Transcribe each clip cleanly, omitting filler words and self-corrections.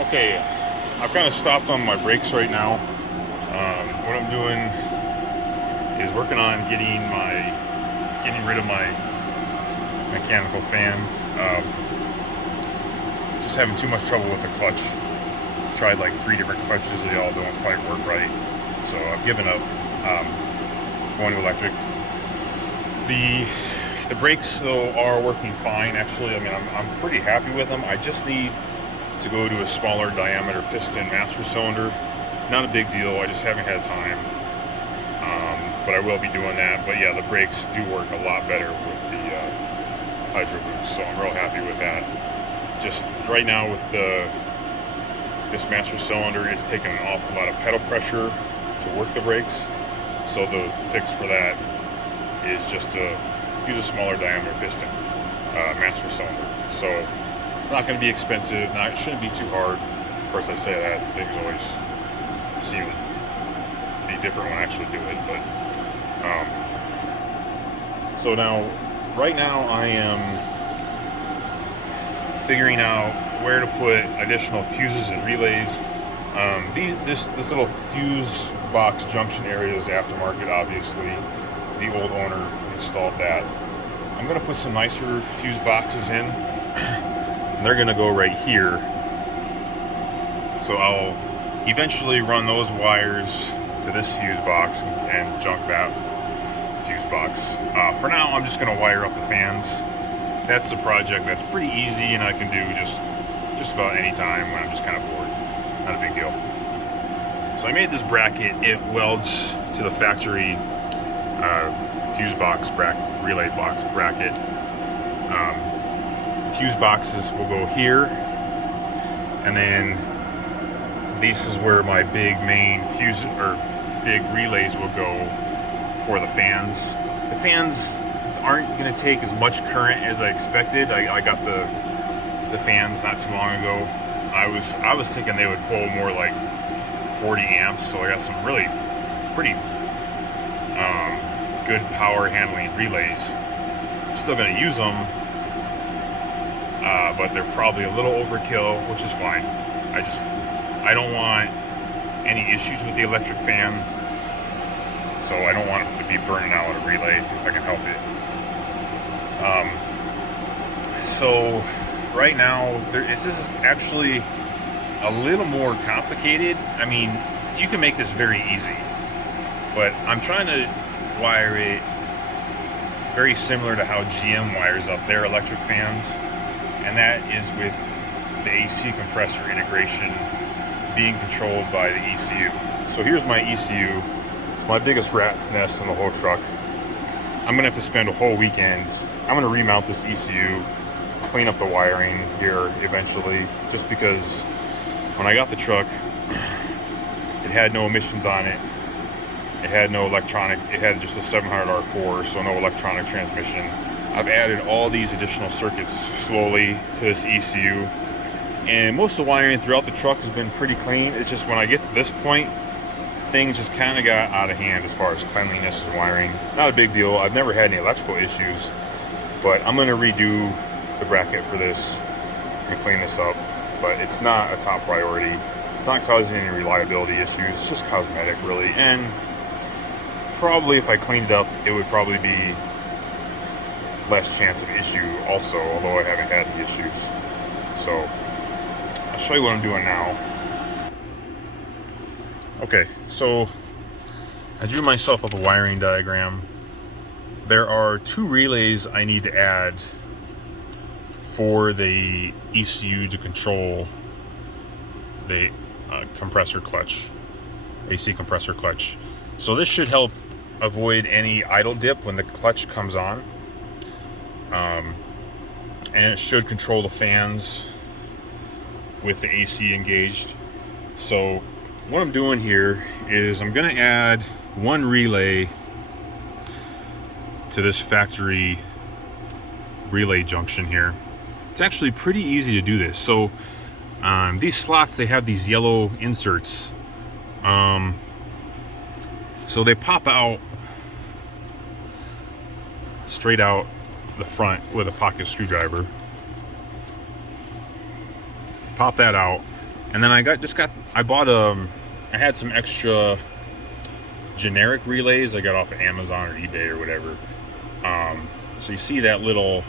Okay, I've kind of stopped on my brakes right now. What I'm doing is working on getting rid of my mechanical fan. Just having too much trouble with the clutch. Tried like 3 different clutches, they all don't quite work right. So I've given up going to electric. The brakes though are working fine actually. I mean, I'm pretty happy with them. I just need to go to a smaller diameter piston master cylinder. Not a big deal, I just haven't had time. But I will be doing that. But yeah, the brakes do work a lot better with the hydro boost, so I'm real happy with that. Just right now with this master cylinder, it's taking an awful lot of pedal pressure to work the brakes. So the fix for that is just to use a smaller diameter piston master cylinder. So it's not going to be expensive. Now, it shouldn't be too hard. Of course, I say that, things always seem to be different when I actually do it. But so now, right now, I am figuring out where to put additional fuses and relays. This little fuse box junction area is aftermarket, obviously. The old owner installed that. I'm going to put some nicer fuse boxes in. And they're going to go right here. So I'll eventually run those wires to this fuse box and junk that fuse box. For now, I'm just going to wire up the fans. That's a project that's pretty easy and I can do just about any time when I'm just kind of bored. Not a big deal. So I made this bracket. It welds to the factory fuse box relay box bracket. Fuse boxes will go here, and then this is where my big main fuse or big relays will go for the fans. The fans aren't going to take as much current as I expected. I got the fans not too long ago. I was thinking they would pull more like 40 amps, so I got some really pretty good power handling relays. I'm still going to use them, but they're probably a little overkill, which is fine. I don't want any issues with the electric fan, so I don't want it to be burning out a relay if I can help it. So right now, this is actually a little more complicated. I mean, you can make this very easy, but I'm trying to wire it very similar to how GM wires up their electric fans, and that is with the AC compressor integration being controlled by the ECU. So here's my ECU. It's my biggest rat's nest in the whole truck. I'm gonna have to spend a whole weekend. I'm gonna remount this ECU, clean up the wiring here eventually, just because when I got the truck, it had no emissions on it. It had no electronic, it had just a 700 R4, so no electronic transmission. I've added all these additional circuits slowly to this ECU, and most of the wiring throughout the truck has been pretty clean. It's just when I get to this point, things just kind of got out of hand as far as cleanliness and wiring. Not a big deal. I've never had any electrical issues, but I'm going to redo the bracket for this and clean this up, but it's not a top priority. It's not causing any reliability issues. It's just cosmetic, really, and probably if I cleaned it up, it would probably be less chance of issue also, although I haven't had the issues. So I'll show you what I'm doing now. Okay, so I drew myself up a wiring diagram. There are 2 relays I need to add for the ECU to control the compressor clutch, AC compressor clutch. So this should help avoid any idle dip when the clutch comes on. And it should control the fans with the AC engaged. So what I'm doing here is I'm going to add 1 relay to this factory relay junction here. It's actually pretty easy to do this. So these slots, they have these yellow inserts. So they pop out straight out the front with a pocket screwdriver. Pop that out, And then I had some extra generic relays I got off of Amazon or eBay or whatever. So you see that little,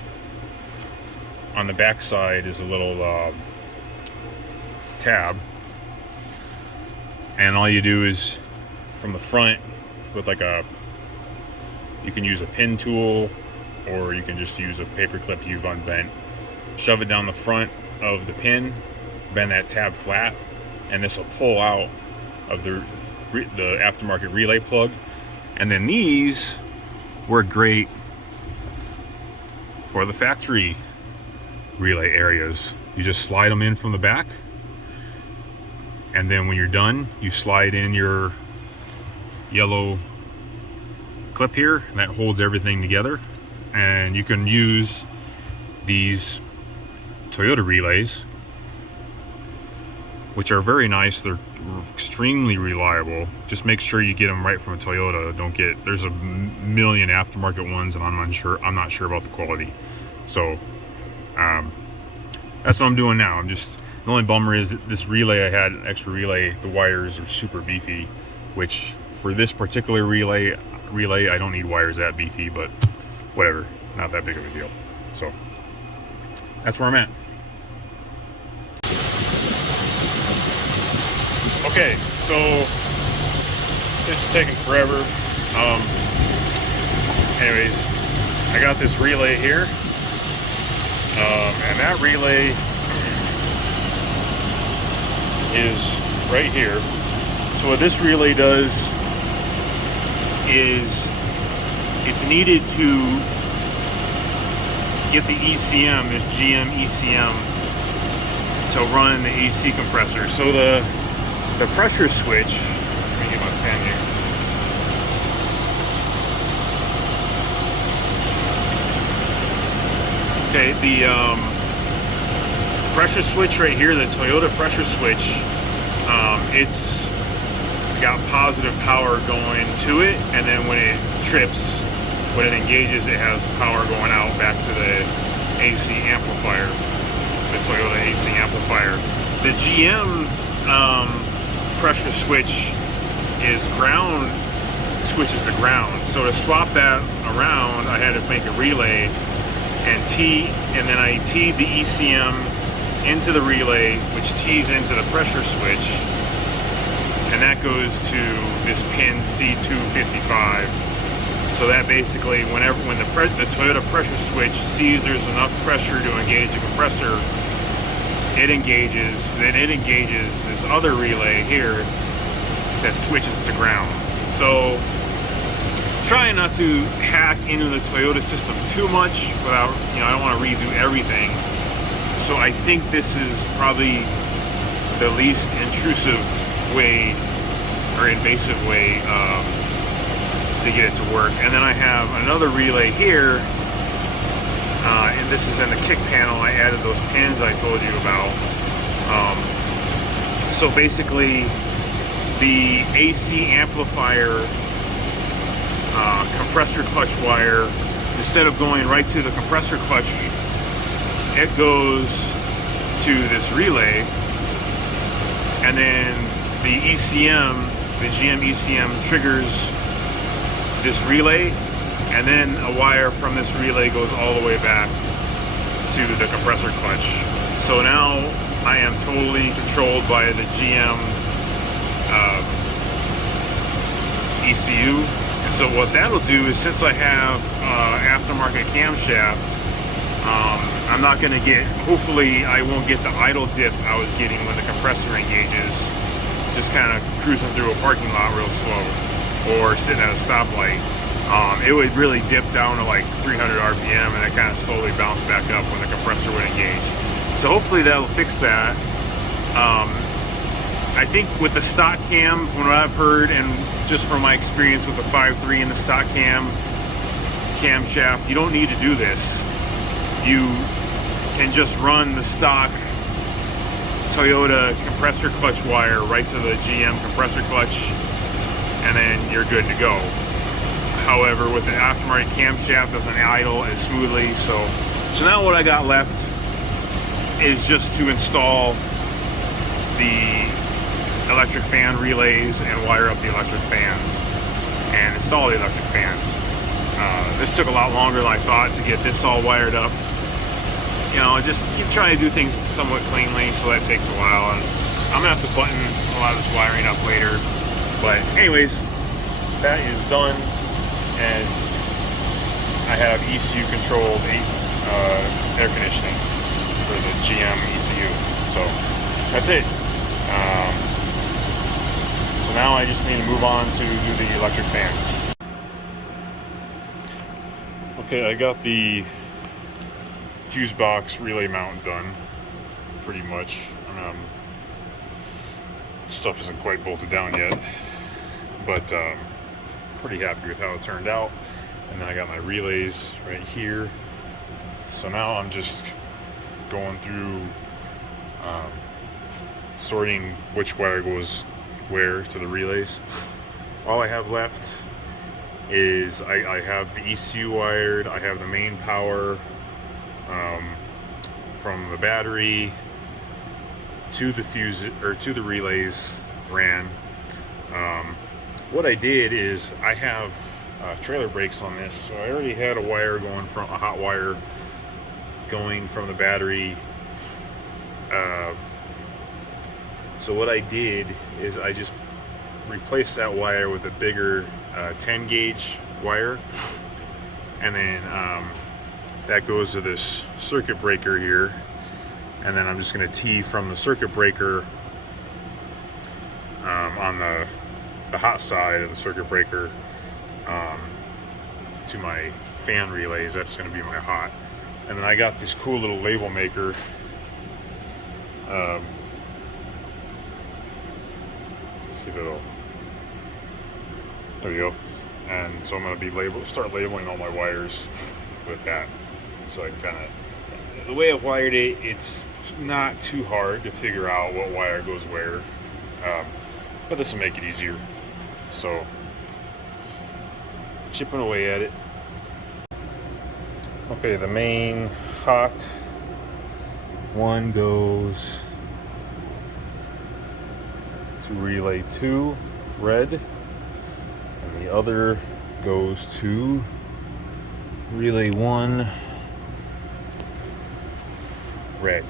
on the back side is a little tab, and all you do is from the front with like you can use a pin tool, or you can just use a paper clip you've unbent, shove it down the front of the pin, bend that tab flat, and this will pull out of the aftermarket relay plug. And then these work great for the factory relay areas. You just slide them in from the back, and then when you're done, you slide in your yellow clip here, and that holds everything together. And you can use these Toyota relays, which are very nice. They're extremely reliable. Just make sure you get them right from a Toyota. There's a million aftermarket ones, and I'm not sure about the quality. So that's what I'm doing now. The only bummer is this relay, I had an extra relay, the wires are super beefy, which for this particular relay I don't need wires that beefy, but whatever, not that big of a deal. So that's where I'm at. Okay, so this is taking forever. Anyways, I got this relay here, and that relay is right here. So what this relay does is it's needed to get the ECM, this GM ECM, to run the AC compressor. So the pressure switch, let me get my pen here. Okay, the pressure switch right here, the Toyota pressure switch, it's got positive power going to it, and then when it trips, when it engages, it has power going out back to the AC amplifier, the Toyota AC amplifier. The GM pressure switch is ground, switches to ground. So to swap that around, I had to make a relay and then I teed the ECM into the relay, which tees into the pressure switch, and that goes to this pin C255. So that basically, when the Toyota pressure switch sees there's enough pressure to engage the compressor, it engages this other relay here that switches to ground. So trying not to hack into the Toyota system too much without, I don't want to redo everything. So I think this is probably the least intrusive way or invasive way to get it to work. And then I have another relay here, and this is in the kick panel. I added those pins I told you about. So basically, the AC amplifier compressor clutch wire, instead of going right to the compressor clutch, it goes to this relay, and then the ECM, the GM ECM, triggers this relay, and then a wire from this relay goes all the way back to the compressor clutch. So now I am totally controlled by the GM ECU. And so what that'll do is, since I have aftermarket camshaft, I'm not going to get, hopefully I won't get the idle dip I was getting when the compressor engages, just kind of cruising through a parking lot real slow or sitting at a stoplight. It would really dip down to like 300 RPM, and it kind of slowly bounce back up when the compressor would engage. So hopefully that'll fix that. I think with the stock cam, from what I've heard, and just from my experience with the 5.3 and the stock camshaft, you don't need to do this. You can just run the stock Toyota compressor clutch wire right to the GM compressor clutch, and then you're good to go. However, with the aftermarket camshaft, it doesn't idle as smoothly. So now what I got left is just to install the electric fan relays and wire up the electric fans and install the electric fans. This took a lot longer than I thought to get this all wired up. You know, just keep trying to do things somewhat cleanly, so that takes a while. And I'm gonna have to button a lot of this wiring up later. But anyways, that is done, and I have ECU controlled air conditioning for the GM ECU. So that's it. So now I just need to move on to do the electric fans. Okay, I got the fuse box relay mount done, pretty much. Stuff isn't quite bolted down yet, but pretty happy with how it turned out. And then I got my relays right here. So now I'm just going through sorting which wire goes where to the relays. All I have left is I have the ECU wired, I have the main power from the battery to the fuse, or to the relays ran. What I did is I have trailer brakes on this, so I already had a wire going from a hot wire going from the battery. So what I did is I just replaced that wire with a bigger 10 gauge wire, and then that goes to this circuit breaker here, and then I'm just going to tee from the circuit breaker on the hot side of the circuit breaker to my fan relays. That's going to be my hot. And then I got this cool little label maker. See if it'll, there you go. And so I'm going to be start labeling all my wires with that. So I can kind of, the way I've wired it, it's not too hard to figure out what wire goes where, but this will make it easier. So chipping away at it. Okay, the main hot one goes to relay 2, red, and the other goes to relay 1, red.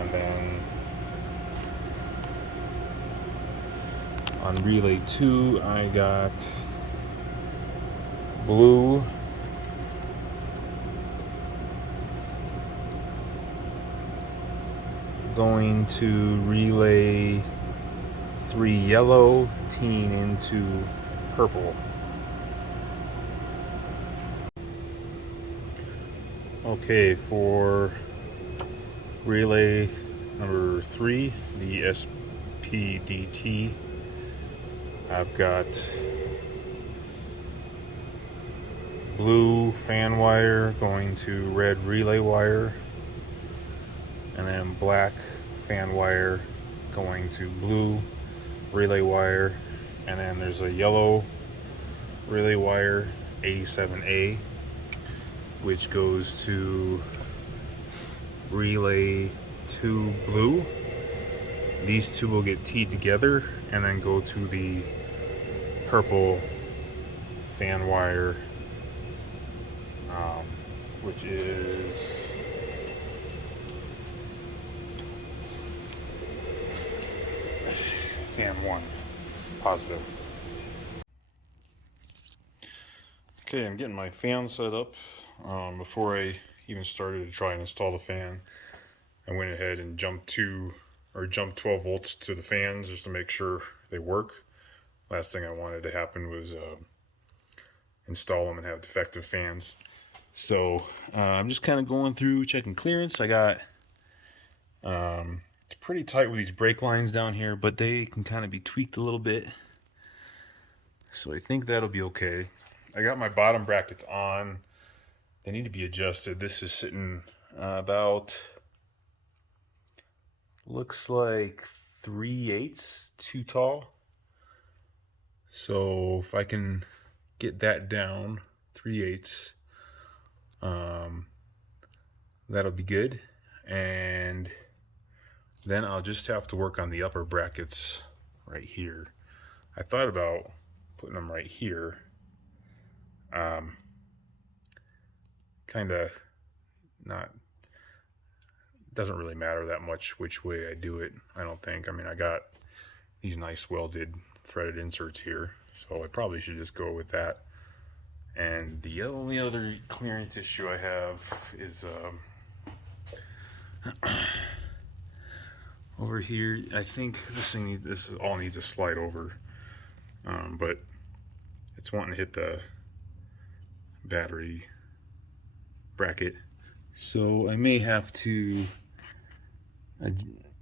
And then on relay 2 I got blue, going to relay 3 yellow, teen into purple. Okay, for relay number 3, the SPDT, I've got blue fan wire going to red relay wire, and then black fan wire going to blue relay wire, and then there's a yellow relay wire 87A which goes to relay 2 blue. These two will get teed together and then go to the purple fan wire, which is fan 1, positive. Okay, I'm getting my fan set up. Before I even started to try and install the fan, I went ahead and jumped 12 volts to the fans just to make sure they work. Last thing I wanted to happen was install them and have defective fans. So I'm just kind of going through checking clearance. I got it's pretty tight with these brake lines down here, but they can kind of be tweaked a little bit, so I think that'll be okay. I got my bottom brackets on. They need to be adjusted. This is sitting about, looks like 3/8 too tall. So if I can get that down 3/8, that'll be good. and then I'll just have to work on the upper brackets right here. I thought about putting them right here. Kind of not, doesn't really matter that much which way I do it, I don't think. I mean, I got these nice welded threaded inserts here, so I probably should just go with that. And the only other clearance issue I have is over here. I think this all needs to slide over, but it's wanting to hit the battery bracket, so I may have to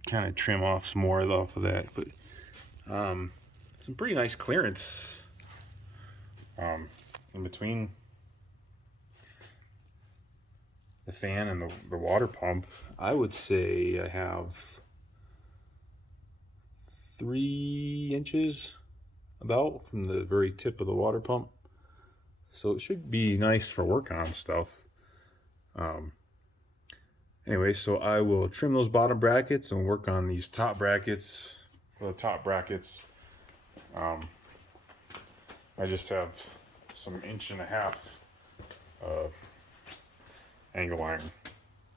kind of trim off some more off of that. But some pretty nice clearance in between the fan and the water pump. I would say I have 3 inches about from the very tip of the water pump, so it should be nice for working on stuff. Anyway, so I will trim those bottom brackets and work on these top brackets. For the top brackets, I just have some 1.5 inch angle iron.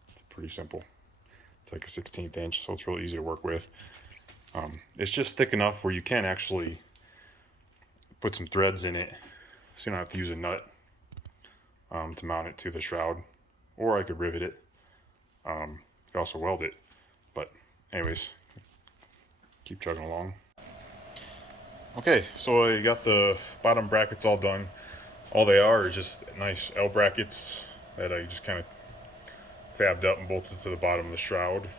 It's pretty simple. It's like a 1/16 inch, so it's really easy to work with. It's just thick enough where you can actually put some threads in it, so you don't have to use a nut to mount it to the shroud, or I could rivet it. You could also weld it, but anyways, keep chugging along. Okay, so I got the bottom brackets all done. All they are is just nice L brackets that I just kind of fabbed up and bolted to the bottom of the shroud,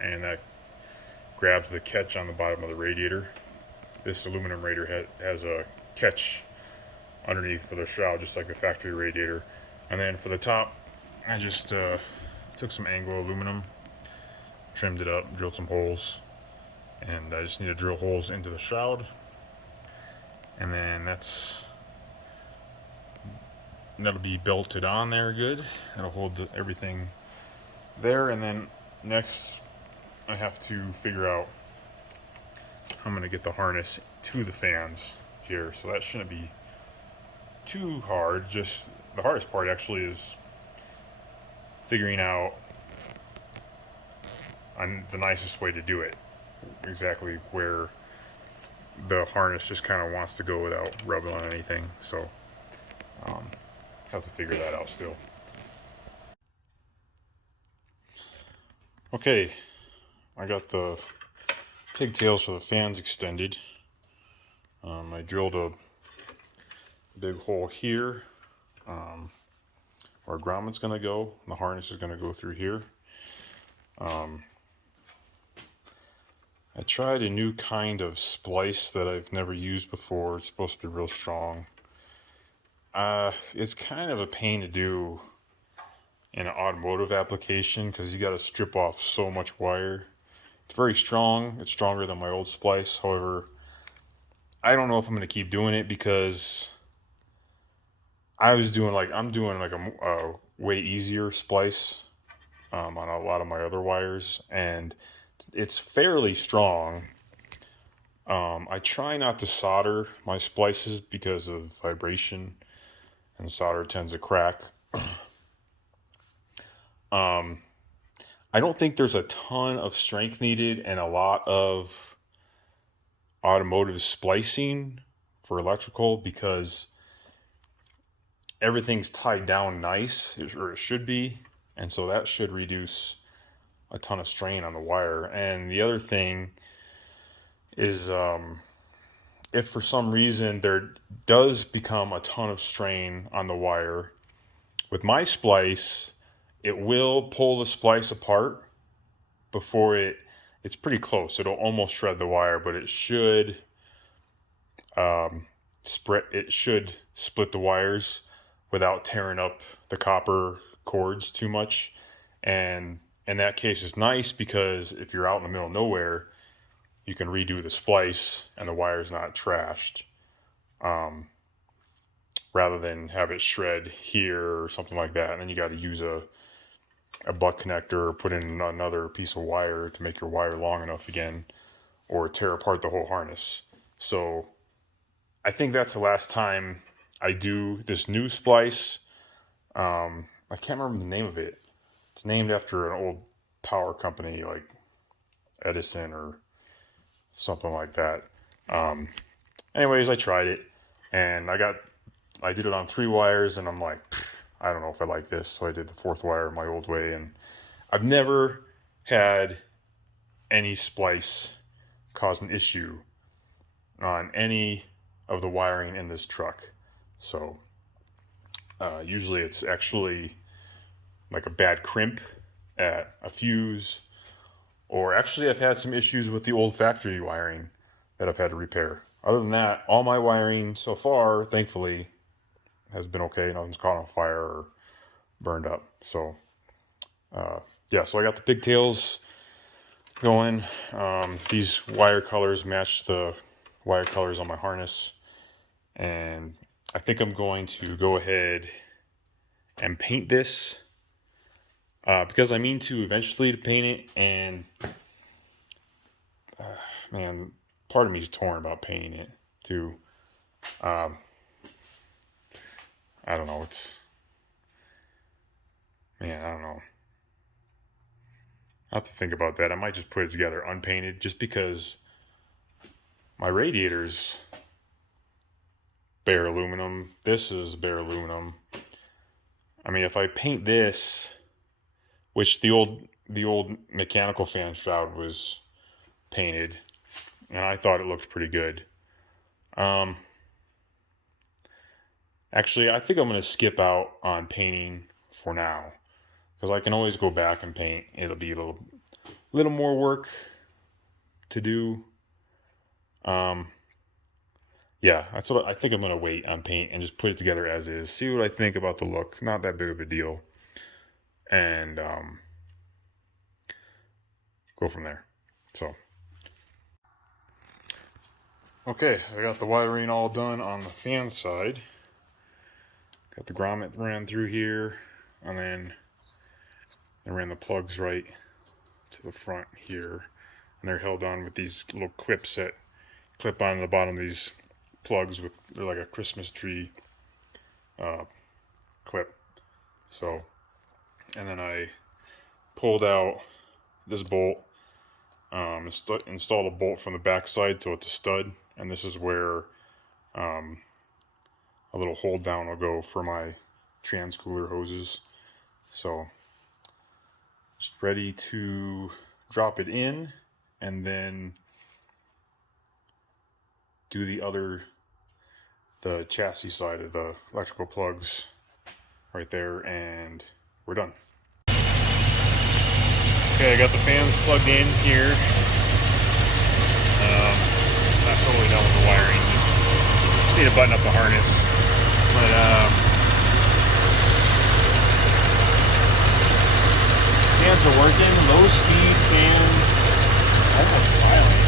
and that grabs the catch on the bottom of the radiator. This aluminum radiator has a catch underneath for the shroud, just like a factory radiator. And then for the top, I just took some Anglo aluminum, trimmed it up, drilled some holes, and I just need to drill holes into the shroud, and then that'll be belted on there good. That'll hold everything there. And then next I have to figure out how I'm going to get the harness to the fans here, so that shouldn't be too hard. Just the hardest part actually is figuring out the nicest way to do it, exactly where the harness just kind of wants to go without rubbing on anything. So have to figure that out still. Okay, I got the pigtails for the fans extended. I drilled a big hole here where groundment's going to go, and the harness is going to go through here. I tried a new kind of splice that I've never used before. It's supposed to be real strong. It's kind of a pain to do in an automotive application because you got to strip off so much wire. It's very strong. It's stronger than my old splice. However, I don't know if I'm going to keep doing it because I'm doing like a way easier splice on a lot of my other wires, and it's fairly strong. I try not to solder my splices because of vibration, and solder tends to crack. I don't think there's a ton of strength needed and a lot of automotive splicing for electrical because everything's tied down nice, or it should be, and so that should reduce a ton of strain on the wire. And the other thing is if for some reason there does become a ton of strain on the wire, with my splice, it will pull the splice apart before it's pretty close. It'll almost shred the wire, but it should split the wires without tearing up the copper cords too much. And in that case, it's nice because if you're out in the middle of nowhere, you can redo the splice and the wire's not trashed, rather than have it shred here or something like that. And then you got to use a a butt connector or put in another piece of wire to make your wire long enough again, or tear apart the whole harness. So I think that's the last time I do this new splice. I can't remember the name of it. It's named after an old power company like Edison or something like that. Anyways, I tried it and I did it on 3 wires, and I'm like, I don't know if I like this. So I did the 4th wire my old way, and I've never had any splice cause an issue on any of the wiring in this truck. So usually it's actually like a bad crimp at a fuse, or actually I've had some issues with the old factory wiring that I've had to repair. Other than that, all my wiring so far, thankfully, has been okay. Nothing's caught on fire or burned up. So yeah, so I got the pigtails going. These wire colors match the wire colors on my harness, and I think I'm going to go ahead and paint this because I mean to eventually to paint it, and man, part of me is torn about painting it too. I don't know. I don't know. I have to think about that. I might just put it together unpainted, just because my radiator's bare aluminum. This is bare aluminum. I mean, if I paint this, which the old mechanical fan shroud was painted, and I thought it looked pretty good. Actually, I think I'm going to skip out on painting for now, because I can always go back and paint. It'll be a little more work to do. Yeah, that's what I think. I'm going to wait on paint and just put it together as is. See what I think about the look. Not that big of a deal. And go from there. So, okay, I got the wiring all done on the fan side. Got the grommet ran through here, and then I ran the plugs right to the front here, and they're held on with these little clips that clip on the bottom of these plugs. They're like a Christmas tree clip. So, and then I pulled out this bolt, installed a bolt from the back side, so it's a stud, and this is where a little hold down will go for my trans cooler hoses. So just ready to drop it in, and then do the chassis side of the electrical plugs right there, and we're done. Okay, I got the fans plugged in here. Not totally done with the wiring, just need to button up the harness. But fans are working. Low speed fan, almost silent.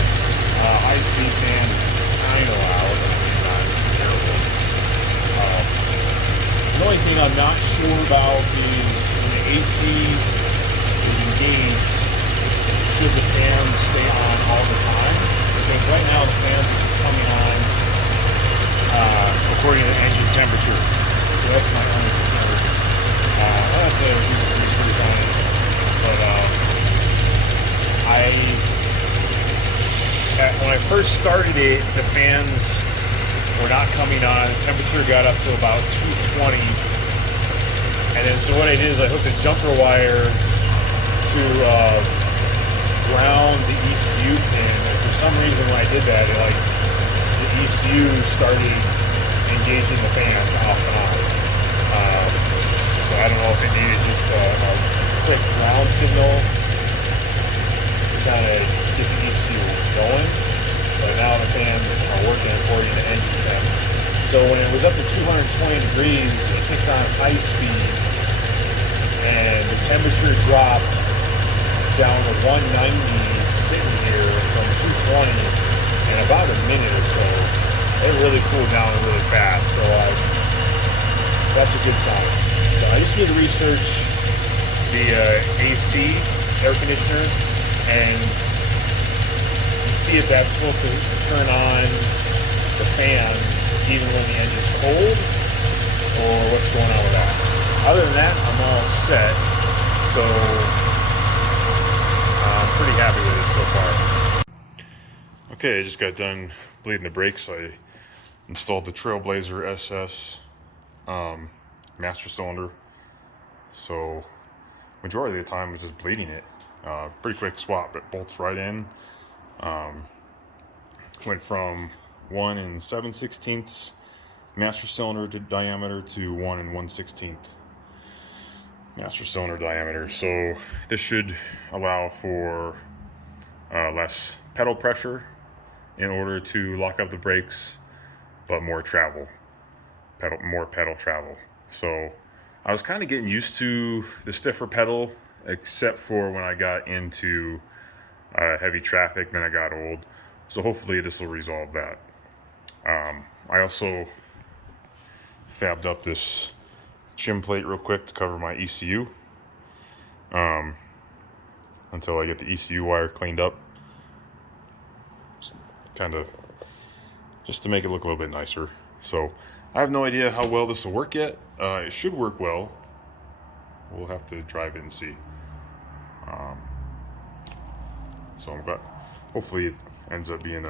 High speed fan, kind of loud. Not terrible. The only thing I'm not sure about is when the AC is engaged, should the fans stay on all the time? Because right now the fans are just coming on according to the engine temperature. So that's my only concern. I'll have to do some research on it. But when I first started it, the fans were not coming on. The temperature got up to about 220. And then so what I did is I hooked a jumper wire to ground the ECU pin. And for some reason when I did that, the ECU started engaging the fan off and on. So I don't know if it needed just a quick ground signal to kind of get the ECU going. But now the fans are working according to engine temp. So when it was up to 220 degrees, it kicked on high speed, and the temperature dropped down to 190 sitting here from 220 in about a minute or so. It really cooled down really fast, so that's a good sign. So I just did research the AC air conditioner, and see if that's supposed to turn on the fans even when the engine's cold, or what's going on with that. Other than that, I'm all set, so I'm pretty happy with it so far. Okay, I just got done bleeding the brakes. I installed the Trailblazer SS master cylinder, so majority of the time I was just bleeding it. Pretty quick swap, it bolts right in. Went from 1 7/16 master cylinder diameter to 1 1/16 master cylinder diameter. So this should allow for less pedal pressure in order to lock up the brakes, but more pedal travel. So I was kind of getting used to the stiffer pedal, except for when I got into heavy traffic, then I got old. So hopefully this will resolve that. I also fabbed up this trim plate real quick to cover my ECU until I get the ECU wire cleaned up, kind of just to make it look a little bit nicer. So I have no idea how well this will work yet. It should work well. We'll have to drive it and see. So I'm glad. Hopefully it ends up being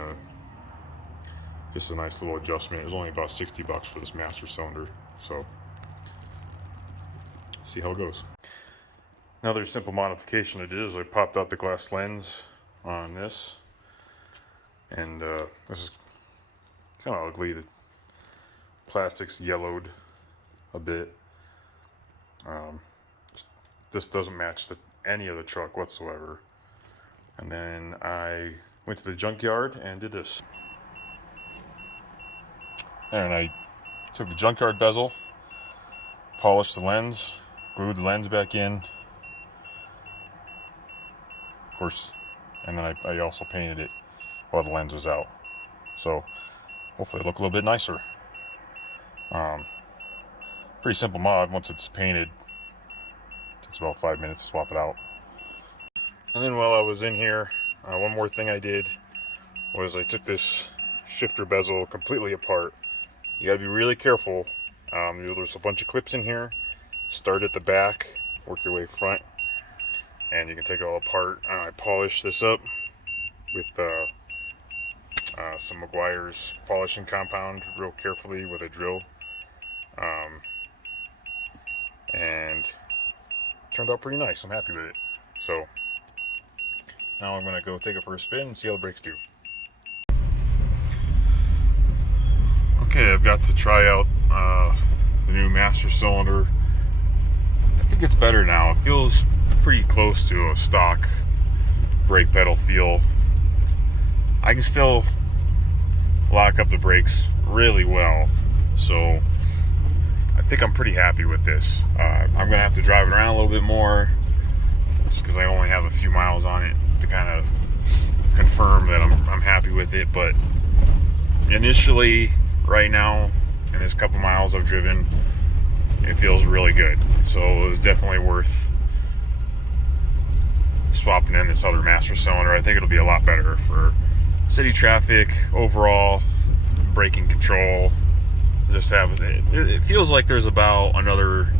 just a nice little adjustment. It was only about $60 for this master cylinder, so see how it goes. Another simple modification I did is I popped out the glass lens on this, and this is kind of ugly. The plastic's yellowed a bit. This doesn't match any of the truck whatsoever. And then I went to the junkyard and did this. And I took the junkyard bezel, polished the lens, glued the lens back in, of course, and then I also painted it while the lens was out. So hopefully it'll look a little bit nicer. Pretty simple mod. Once it's painted, it takes about 5 minutes to swap it out. And then while I was in here, one more thing I did was I took this shifter bezel completely apart. You gotta be really careful. There's a bunch of clips in here. Start at the back, work your way front, and you can take it all apart. I polished this up with some Meguiar's polishing compound real carefully with a drill. And turned out pretty nice. I'm happy with it. So now I'm gonna go take it for a spin and see how the brakes do. Okay, I've got to try out the new master cylinder. I think it's better now. It feels pretty close to a stock brake pedal feel. I can still lock up the brakes really well, so I think I'm pretty happy with this. I'm gonna have to drive it around a little bit more, just because I only have a few miles on it to kind of confirm that I'm happy with it. But initially, right now, in this couple miles I've driven, it feels really good. So it was definitely worth swapping in this other master cylinder. I think it'll be a lot better for city traffic, overall braking control. Just have it feels like there's about another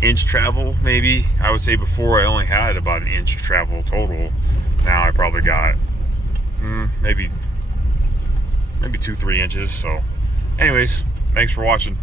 inch travel, maybe. I would say before I only had about an inch travel total. Now I probably got maybe 2-3 inches. So anyways, thanks for watching.